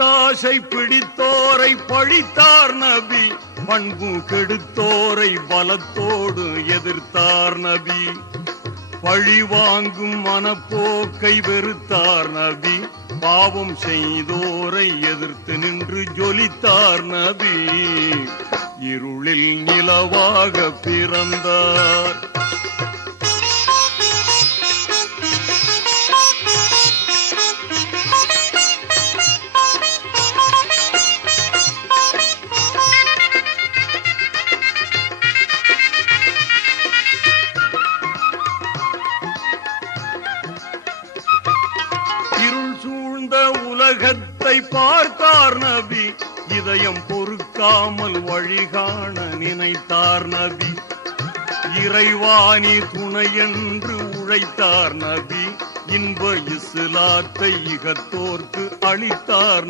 பணத்தாசை பிடித்தோரை பழித்தார் நபி, பண்பு கெடுத்தோரை பலத்தோடு எதிர்த்தார் நபி. பழி வாங்கும் மனப்போக்கை வெறுத்தார் நபி, பாவம் செய்தோரை எதிர்த்து நின்று ஜொலித்தார் நபி. இருளில் நிலவாக பிறந்தார். இருள் சூழ்ந்த உலகத்தை பார்த்தார் நபி, இதயம் பொறுக்காமல் வழிகாண நினைத்தார் நபி. இறைவாணி துணை என்று உழைத்தார் நபி, இன்ப இஸ்லாத்தை இகத்தோர்க்கு அளித்தார் நபி.